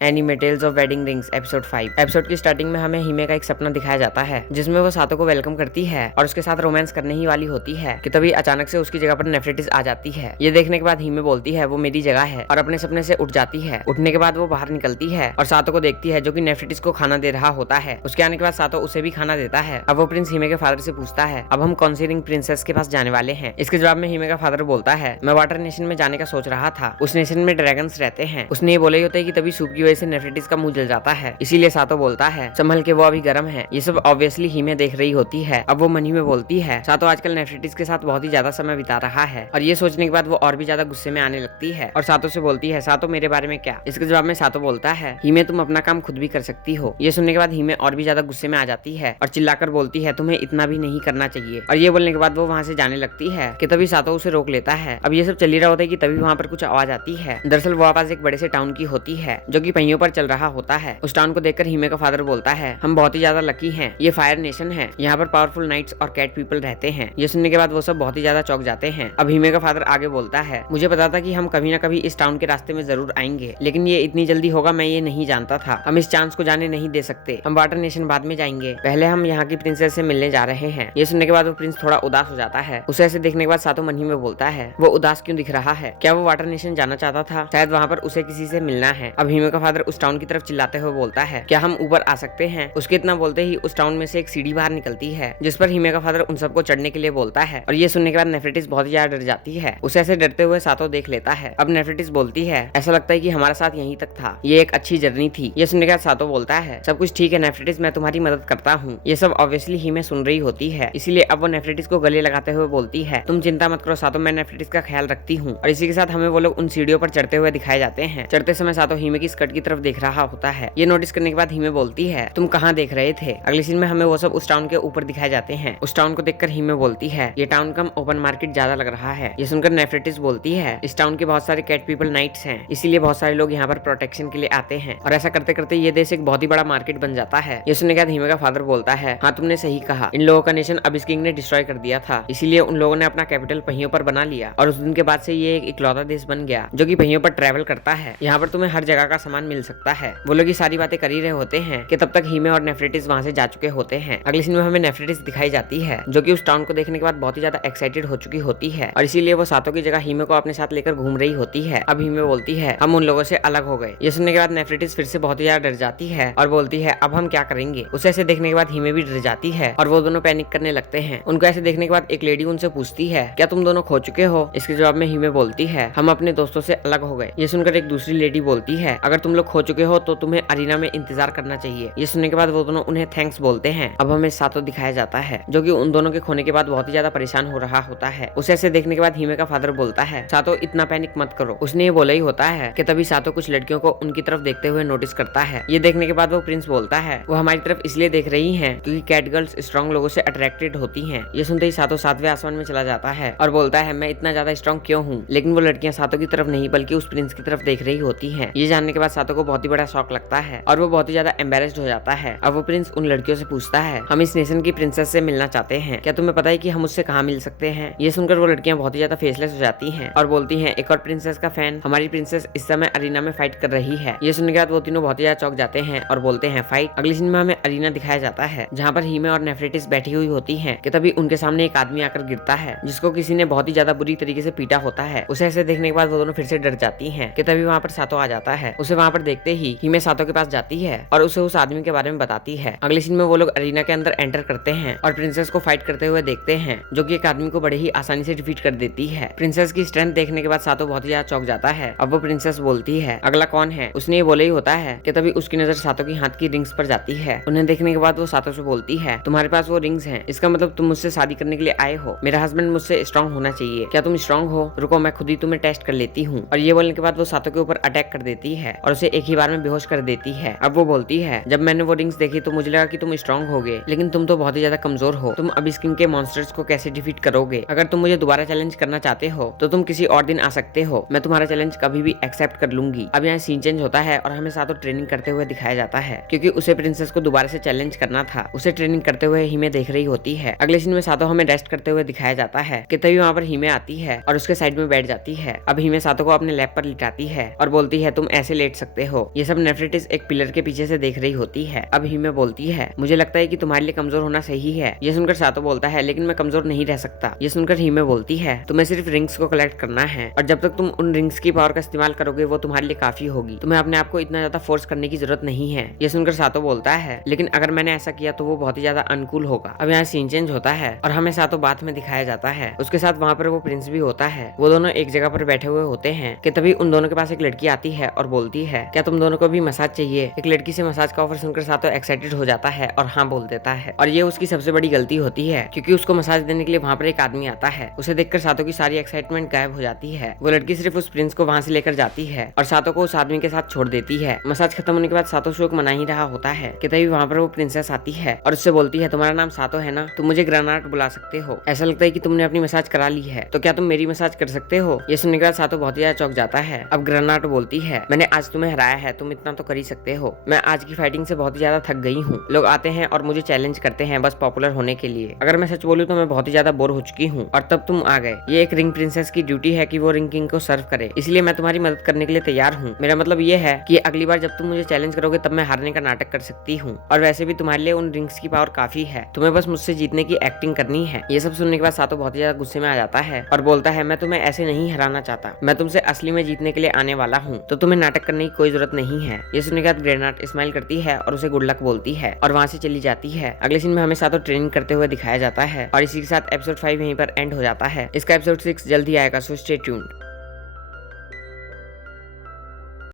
Anime tales of wedding rings episode 5। Episode की starting में हमें हिमे का एक सपना दिखाया जाता है जिसमें वो सातो को वेलकम करती है और उसके साथ रोमांस करने ही वाली होती है कि तभी अचानक से उसकी जगह पर नेफ्रेटिस आ जाती है। ये देखने के बाद हिमे बोलती है वो मेरी जगह है और अपने सपने से उठ जाती है। उठने के बाद वो बाहर निकलती है और सातो को देखती है जो कि नेफ्रेटिस को खाना दे रहा होता है। उसके आने के बाद सातो उसे भी खाना देता है। अब वो प्रिंस हिमे के फादर से पूछता है अब हम कौन सी रिंग प्रिंसेस के पास जाने वाले हैं। इसके जवाब में हिमे का फादर बोलता है मैं वाटर नेशन में जाने का सोच रहा था। उस नेशन में ड्रैगन्स रहते हैं। उसने ये बोला ही होता है कि तभी सूप की वजह से नेफ्रेटिस का मुंह जल जाता है, इसीलिए सातो बोलता है संभल के, वो अभी गर्म है। ये सब ऑब्वियसली हिमे देख रही होती है। अब वो मनी में बोलती है सातो आजकल नेफ्रेटिस के साथ बहुत ही ज्यादा समय बिता रहा है और ये सोचने के बाद वो और भी ज्यादा गुस्से में आने लगती है और सातो से बोलती है सातो मेरे बारे में क्या। इसके जवाब में सातो बोलता है हिमे तुम अपना काम खुद भी कर सकती हो। ये सुनने के बाद हिमे और भी ज्यादा गुस्से में आ जाती है और चिल्लाकर बोलती है तुम्हें इतना भी नहीं करना चाहिए। और ये बोलने के बाद वो वहाँ से जाने लगती है कि तभी सातो उसे रोक लेता है। अब ये सब चल ही रहा होता है कि तभी वहाँ पर कुछ आवाज आती है। दरअसल वो आवाज एक बड़े से टाउन की होती है जो कि पहियों पर चल रहा होता है। उस टाउन को देखकर हिमे का फादर बोलता है हम बहुत ही ज्यादा लकी हैं, ये फायर नेशन है, यहाँ पर पावरफुल नाइट्स और कैट पीपल रहते हैं। ये सुनने के बाद वो सब बहुत ही ज्यादा चौंक जाते हैं। अब हिमे का फादर आगे बोलता है मुझे पता था कि हम कभी ना कभी इस टाउन के रास्ते में जरूर आएंगे, लेकिन ये इतनी जल्दी होगा मैं ये नहीं जानता था। हम इस चांस को जाने नहीं दे सकते। हम वाटर नेशन बाद में जाएंगे, पहले हम यहाँ की प्रिंसेस से मिलने जा रहे हैं। ये सुनने के बाद वो प्रिंस थोड़ा उदास हो जाता है। उसे ऐसे देखने के बाद सातो मन ही में बोलता है वो उदास क्यों दिख रहा है, क्या वो वाटर नेशन जाना चाहता था, शायद वहाँ पर उसे किसी से मिलना है। अब हिमे का फादर उस टाउन की तरफ चिल्लाते हुए बोलता है क्या हम ऊपर आ सकते हैं। उसके इतना बोलते ही उस टाउन में से एक सीढ़ी बाहर निकलती है जिस पर हिमे का फादर उन सबको चढ़ने के लिए बोलता है। और ये सुनने के बाद नेफ्रेटिस बहुत ही ज्यादा डर जाती है। उसे ऐसे डरते हुए सातो देख लेता है। अब नेफ्रेटिस बोलती है ऐसा लगता है कि हमारा साथ यहीं तक था, ये एक अच्छी जर्नी थी। ये सुनने के बाद सातो बोलता है सब कुछ ठीक है नेफ्रेटिस, मैं तुम्हारी मदद करता हूँ। ये सब ऑब्वियसली हिमे सुन रही होती है, इसीलिए अब वो नेफ्रेटिस को गले लगाते हुए बोलती है तुम चिंता मत करो सातो, मैं नेफ्रेटिस का ख्याल रखती हूँ। और इसी के साथ हमें वो लोग उन सीढ़ियों पर चढ़ते हुए दिखाए जाते हैं। चढ़ते समय सातो हिमे की स्कर्ट की तरफ देख रहा होता है। ये नोटिस करने के बाद हिमे बोलती है तुम कहाँ देख रहे थे। अगले सीन में हमें वो सब उस टाउन के ऊपर दिखाए जाते हैं। उस टाउन को देखकर हिमे बोलती है ये टाउन कम ओपन मार्केट ज्यादा लग रहा है। ये सुनकर नेफ्रेटिस बोलती है इस टाउन के बहुत सारे कैट पीपल नाइट्स हैं, इसीलिए बहुत सारे लोग यहाँ पर प्रोटेक्शन के लिए आते हैं और ऐसा करते करते ये देश एक बहुत ही बड़ा मार्केट बन जाता है। ये सुनने के बाद हिमे का फादर बोलता है हाँ तुमने सही कहा, इन लोगों का नेशन अबिस किंग ने डिस्ट्रॉय कर दिया था, इसीलिए उन लोगों ने अपना कैपिटल पहियों पर बना लिया और उस दिन के बाद से ये एक इकलौता देश बन गया जो कि पहियों पर ट्रेवल करता है। यहाँ पर तुम्हें हर जगह का सामान मिल सकता है। वो लोग ये सारी बातें कर ही रहे होते हैं कि तब तक हिमे और नेफ्रेटिस वहाँ से जा चुके होते हैं। अगले सीन में हमें नेफ्रेटिस दिखाई जाती है जो कि उस टाउन को देखने के बाद बहुत ही ज्यादा एक्साइटेड हो चुकी होती है और इसीलिए वो सातो की जगह हिमे को अपने साथ लेकर घूम रही होती है। अब हिमे बोलती है हम उन लोगों से अलग हो गए। ये सुनने के बाद नेफ्रेटिस फिर से बहुत ही ज्यादा डर जाती है और बोलती है अब हम क्या करेंगे। उसे ऐसे देखने के बाद हिमे भी डर जाती है और वो दोनों पैनिक करने लगते हैं। उनको ऐसे देखने के बाद एक लेडी उनसे पूछती है क्या तुम दोनों खो चुके हो। इसके जवाब में हिमे बोलती है हम अपने दोस्तों से अलग हो गए। ये सुनकर एक दूसरी लेडी बोलती है अगर तुम लोग खो चुके हो तो तुम्हें अरीना में इंतजार करना चाहिए। ये सुनने के बाद वो दोनों उन्हें थैंक्स बोलते हैं। अब हमें सातो दिखाया जाता है जो कि उन दोनों के खोने के बाद बहुत ही ज्यादा परेशान हो रहा होता है। उसे ऐसे देखने के बाद हिमे का फादर बोलता है सातो इतना पैनिक मत करो। उसने ये बोला ही होता है कि तभी सातो कुछ लड़कियों को उनकी तरफ देखते हुए नोटिस करता है। ये देखने के बाद वो प्रिंस बोलता है वो हमारी तरफ इसलिए देख रही है क्योंकि कैट गर्ल्स स्ट्रॉन्ग लोगों से अट्रैक्टेड होती हैं। ये सुनते ही सातो 7वें आसमान में चला जाता है और बोलता है मैं इतना ज्यादा स्ट्रॉन्ग क्यों हूँ। लेकिन वो लड़कियां सातो की तरफ नहीं बल्कि उस प्रिंस की तरफ देख रही होती है। ये जानने के बाद सातो को बहुत ही बड़ा शौक लगता है और वो बहुत ही ज्यादा एम्बेरेस्ड हो जाता है। अब वो प्रिंस उन लड़कियों से पूछता है हम इस नेशन की प्रिंसेस से मिलना चाहते हैं, क्या तुम्हें पता है कि हम उससे कहाँ मिल सकते हैं। ये सुनकर वो लड़कियां बहुत ही ज्यादा फेसलेस हो जाती हैं और बोलती हैं एक और प्रिंसेस का फैन, हमारी प्रिंसेस इस समय अरीना में फाइट कर रही है। ये सुनने के बाद वो तीनों बहुत ही ज्यादा चौंक जाते हैं और बोलते हैं फाइट। अगले सीन में हमें अरीना दिखाया जाता है जहाँ पर हिमे और नेफ्रेटिस बैठी हुई होती है कि तभी उनके सामने एक आदमी आकर गिरता है जिसको किसी ने बहुत ही ज्यादा बुरी तरीके से पीटा होता है। उसे ऐसे देखने के बाद वो दोनों फिर से डर जाती हैं कि तभी वहाँ पर सातो आ जाता है। उसे वहाँ पर देखते ही हिमे सातो के पास जाती है और उसे उस आदमी के बारे में बताती है। अगले सीन में वो लोग अरीना के अंदर एंटर करते हैं और प्रिंसेस को फाइट करते हुए देखते हैं जो कि एक आदमी को बड़े ही आसानी से डिफीट कर देती है। प्रिंसेस की स्ट्रेंथ देखने के बाद सातो बहुत ही ज्यादा चौंक जाता है। अब वो प्रिंसेस बोलती है अगला कौन है। उसने ये बोला ही होता है कि तभी उसकी नजर सातो की हाथ की रिंग्स पर जाती है। उन्हें देखने के बाद वो सातो से बोलती है तुम्हारे पास वो रिंग्स हैं, इसका मतलब तुम मुझसे शादी करने के लिए आए हो। मेरा हस्बैंड मुझसे स्ट्रॉन्ग होना चाहिए, क्या तुम स्ट्रॉन्ग हो। रुको मैं खुद ही तुम्हें टेस्ट कर लेती हूँ। और ये बोलने के बाद वो सातो के ऊपर अटैक कर देती है और उसे एक ही बार में बेहोश कर देती है। अब वो बोलती है जब मैंने वो रिंग्स देखी तो मुझे लगा कि तुम स्ट्रॉन्ग होगे, लेकिन तुम तो बहुत ही ज्यादा कमजोर हो। तुम अब इस किंग के मॉन्स्टर्स को कैसे डिफीट करोगे। अगर तुम मुझे दोबारा चैलेंज करना चाहते हो तो तुम किसी और दिन आ सकते हो, मैं तुम्हारा चैलेंज कभी भी एक्सेप्ट कर लूंगी। अब यहाँ सीन चेंज होता है और हमें सातो ट्रेनिंग करते हुए दिखाया जाता है क्योंकि उसे प्रिंसेस को दोबारा से चैलेंज करना था। उसे ट्रेनिंग करते हुए हिमे देख रही होती है। अगले सीन में सातो हमें रेस्ट करते हुए दिखाया जाता है कि तभी वहाँ पर हिमे आती है और उसके साइड में बैठ जाती है। अब हिमे सातो को अपने लैप पर लिटाती है और बोलती है तुम ऐसे लेट सकते सकते हो। ये सब नेफ्रेटिस एक पिलर के पीछे से देख रही होती है। अब हिमे बोलती है, मुझे लगता है कि तुम्हारे लिए कमजोर होना सही है। ये सुनकर सातो बोलता है, लेकिन मैं कमजोर नहीं रह सकता। ये सुनकर हिमे बोलती है, तुम्हें सिर्फ रिंग्स को कलेक्ट करना है और जब तक तुम उन रिंग्स की पावर का इस्तेमाल करोगे वो तुम्हारे लिए काफी होगी। तुम्हें अपने आप को इतना ज्यादा फोर्स करने की जरूरत नहीं है। ये सुनकर सातो बोलता है, लेकिन अगर मैंने ऐसा किया तो वो बहुत ही ज्यादा अनुकूल होगा। अब यहाँ सीन चेंज होता है और हमें सातो बात में दिखाया जाता है। उसके साथ वहाँ पर वो प्रिंस भी होता है। वो दोनों एक जगह पर बैठे हुए होते हैं कि तभी उन दोनों के पास एक लड़की आती है और बोलती है, क्या तुम दोनों को भी मसाज चाहिए? एक लड़की से मसाज का ऑफर सुनकर सातो एक्साइटेड हो जाता है और हाँ बोल देता है। और ये उसकी सबसे बड़ी गलती होती है क्योंकि उसको मसाज देने के लिए वहाँ पर एक आदमी आता है। उसे देखकर सातो की सारी एक्साइटमेंट गायब हो जाती है। वो लड़की सिर्फ उस प्रिंस को वहाँ से लेकर जाती है और सातो को उस आदमी के साथ छोड़ देती है। मसाज खत्म होने के बाद सातो शोक मना ही रहा होता है कि तभी वहाँ पर वो प्रिंसेस आती है और उससे बोलती है, तुम्हारा नाम सातो है ना, तुम मुझे ग्रेनार्ड बुला सकते हो। ऐसा लगता है कि तुमने अपनी मसाज करा ली है, तो क्या तुम मेरी मसाज कर सकते हो? ये सुनने के बाद सातो बहुत ही ज्यादा चौंक जाता है। अब ग्रेनार्ड बोलती है, मैंने आज तुम्हें हराया है, तुम इतना तो कर ही सकते हो। मैं आज की फाइटिंग से बहुत ही ज्यादा थक गई हूँ। लोग आते हैं और मुझे चैलेंज करते हैं बस पॉपुलर होने के लिए। अगर मैं सच बोलूं तो मैं बहुत ही ज्यादा बोर हो चुकी हूँ और तब तुम आ गए। ये एक रिंग प्रिंसेस की ड्यूटी है कि वो रिंग किंग को सर्व करे, इसलिए मैं तुम्हारी मदद करने के लिए तैयार हूँ। मेरा मतलब ये है कि अगली बार जब तुम मुझे चैलेंज करोगे तब मैं हारने का नाटक कर सकती हूँ और वैसे भी तुम्हारे लिए उन रिंग्स की पावर काफी है, तुम्हें बस मुझसे जीतने की एक्टिंग करनी है। ये सब सुनने के बाद सातो बहुत ही ज्यादा गुस्से में आ जाता है और बोलता है, मैं तुम्हें ऐसे नहीं हराना चाहता, मैं तुमसे असली में जीतने के लिए आने वाला हूँ, तो तुम्हें नाटक करने की कोई जरूरत नहीं है। ये सुनने के बाद ग्रेनार्ड स्माइल करती है और उसे गुड लक बोलती है और वहाँ से चली जाती है। अगले सीन में हमें सातो ट्रेनिंग करते हुए दिखाया जाता है और इसी के साथ एपिसोड 5 यहीं पर एंड हो जाता है। इसका एपिसोड 6 जल्दी आएगा, सो स्टे ट्यून्ड।